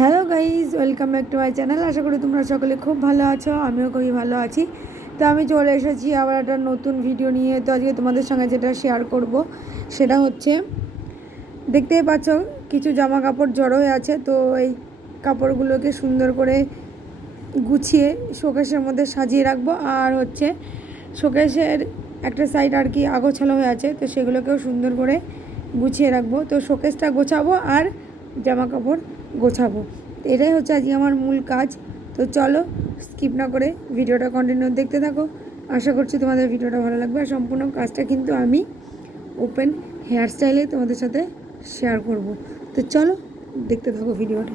Hello guys welcome back to my channel. আশা করি তোমরা সকলে খুব ভালো আছো, আমিও খুবই ভালো আছি। তো আমি চলে এসেছি আবার একটা নতুন ভিডিও নিয়ে। তো আজকে তোমাদের সঙ্গে যেটা শেয়ার করব, সেটা হচ্ছে, দেখতেই পাচ্ছ কিছু জামা কাপড় জড়ো হয়ে আছে। তো এই কাপড়গুলোকে সুন্দর করে গুছিয়ে শোকেশের মধ্যে সাজিয়ে রাখব। আর হচ্ছে, শোকেশের একটা সাইড আর কি আগোছালো হয়ে আছে, তো সেগুলোকেও সুন্দর করে গুছিয়ে রাখব। তো শোকেসটা গোছাবো আর জামা কাপড় গোছাবো। এটাই হচ্ছে আজকে আমার মূল কাজ। তো চলো স্কিপ না করে ভিডিওটা কন্টিনিউ দেখতে থাকো। আশা করছি তোমাদের ভিডিওটা ভালো লাগবে। আর সম্পূর্ণ কাজটা কিন্তু আমি ওপেন হেয়ার স্টাইলে তোমাদের সাথে শেয়ার করব। তো চলো, দেখতে থাকো ভিডিওটা।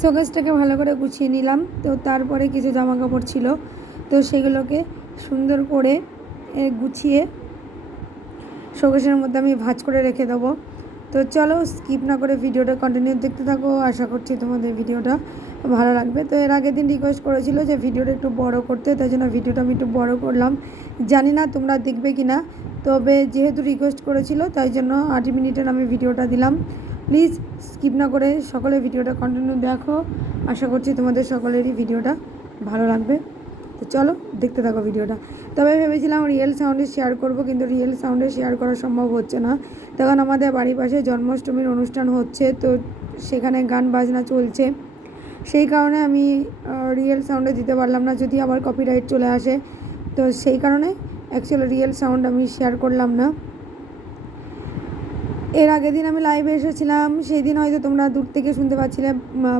শোকেসটাকে ভালো করে গুছিয়ে নিলাম। তো তারপরে কিছু জামা কাপড় ছিল। তো সেগুলোকে সুন্দর করে গুছিয়ে শোকেশের মধ্যে আমি ভাজ করে রেখে দেবো। তো চলো স্কিপ না করে ভিডিওটা কন্টিনিউ দেখতে থাকো। আশা করছি তোমাদের ভিডিওটা ভালো লাগবে। তো এর আগের দিন রিকোয়েস্ট করেছিল যে ভিডিওটা একটু বড় করতে, তাই জন্য ভিডিওটা আমি একটু বড় করলাম। জানি না তোমরা দেখবে কি না তবে যেহেতু রিকোয়েস্ট করেছিল, তাই জন্য আট মিনিটের আমি ভিডিওটা দিলাম। প্লিজ স্কিপ না করে সকলে ভিডিওটা কন্টিনিউ দেখো। আশা করছি তোমাদের সকলেরই ভিডিওটা ভালো লাগবে। তো চলো দেখতে থাকো ভিডিওটা। তবে ভেবেছিলাম রিয়েল সাউন্ডে শেয়ার করব, কিন্তু রিয়েল সাউন্ডে শেয়ার করা সম্ভব হচ্ছে না। তখন আমাদের বাড়ির পাশে জন্মাষ্টমীর অনুষ্ঠান হচ্ছে, তো সেখানে গান বাজনা চলছে। সেই কারণে আমি রিয়েল সাউন্ডে দিতে পারলাম না, যদি আবার কপিরাইট চলে আসে। তো সেই কারণে অ্যাকচুয়ালি রিয়েল সাউন্ড আমি শেয়ার করলাম না। এর আগের দিন আমি লাইভে এসেছিলাম সেই দিন হয়তো তোমরা দূর থেকে শুনতে পাচ্ছিলে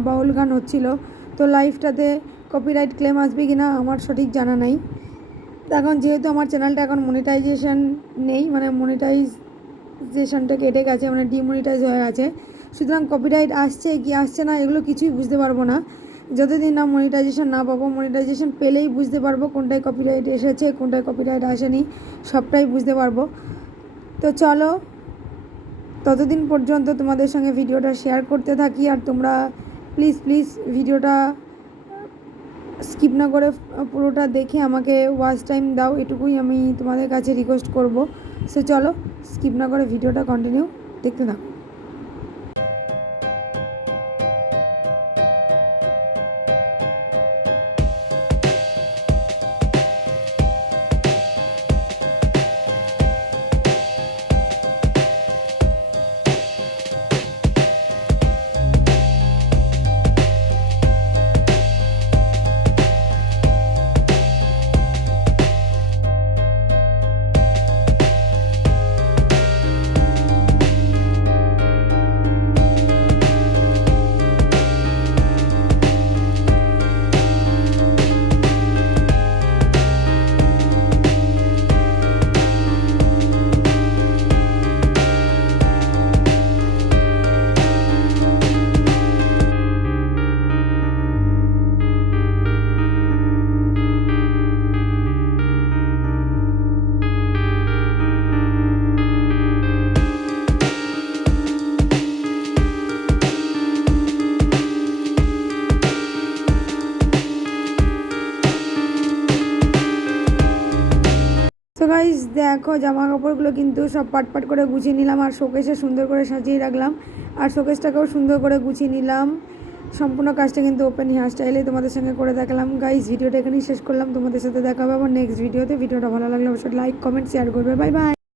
বাউল গান হচ্ছিল। তো লাইভটাতে কপিরাইট ক্লেম আসবে কি না আমার সঠিক জানা নাই। এখন যেহেতু আমার চ্যানেলটা এখন মনিটাইজেশন নেই মানে মনিটাইজেশনটা কেটে গেছে মানে ডিমনিটাইজ হয়ে গেছে, সুতরাং কপিরাইট আসছে কি আসছে না এগুলো কিছুই বুঝতে পারব না। যতদিন না মনিটাইজেশন না পাবো মনিটাইজেশন পেলেই বুঝতে পারব কোনটায় কপিরাইট এসেছে, কোনটায় কপিরাইট আসেনি, সবটাই বুঝতে পারব। তো চলো ততদিন পর্যন্ত তোমাদের সঙ্গে ভিডিওটা শেয়ার করতে থাকি আর তোমরা প্লিজ প্লিজ ভিডিওটা স্কিপ না করে পুরোটা দেখে আমাকে ওয়াচ টাইম দাও। এটুকুই আমি তোমাদের কাছে রিকোয়েস্ট করব। সে চলো স্কিপ না করে ভিডিওটা কন্টিনিউ দেখতে থাকো। দেখো জামা কাপড়গুলো কিন্তু সব পাটপাট পাট করে গুছিয়ে নিলাম আর শোকেসে সুন্দর করে সাজিয়ে রাখলাম। আর শোকেসটাকেও সুন্দর করে গুছিয়ে নিলাম। সম্পূর্ণ কাজটা কিন্তু ওপেন হেয়ার স্টাইলে তোমাদের সঙ্গে করে দেখালাম। গাইজ ভিডিওটা এখানেই শেষ করলাম। তোমাদের সাথে দেখা হবে আবার নেক্সট ভিডিওতে ভিডিওটা ভালো লাগলে অবশ্যই লাইক কমেন্ট শেয়ার করবে। Bye bye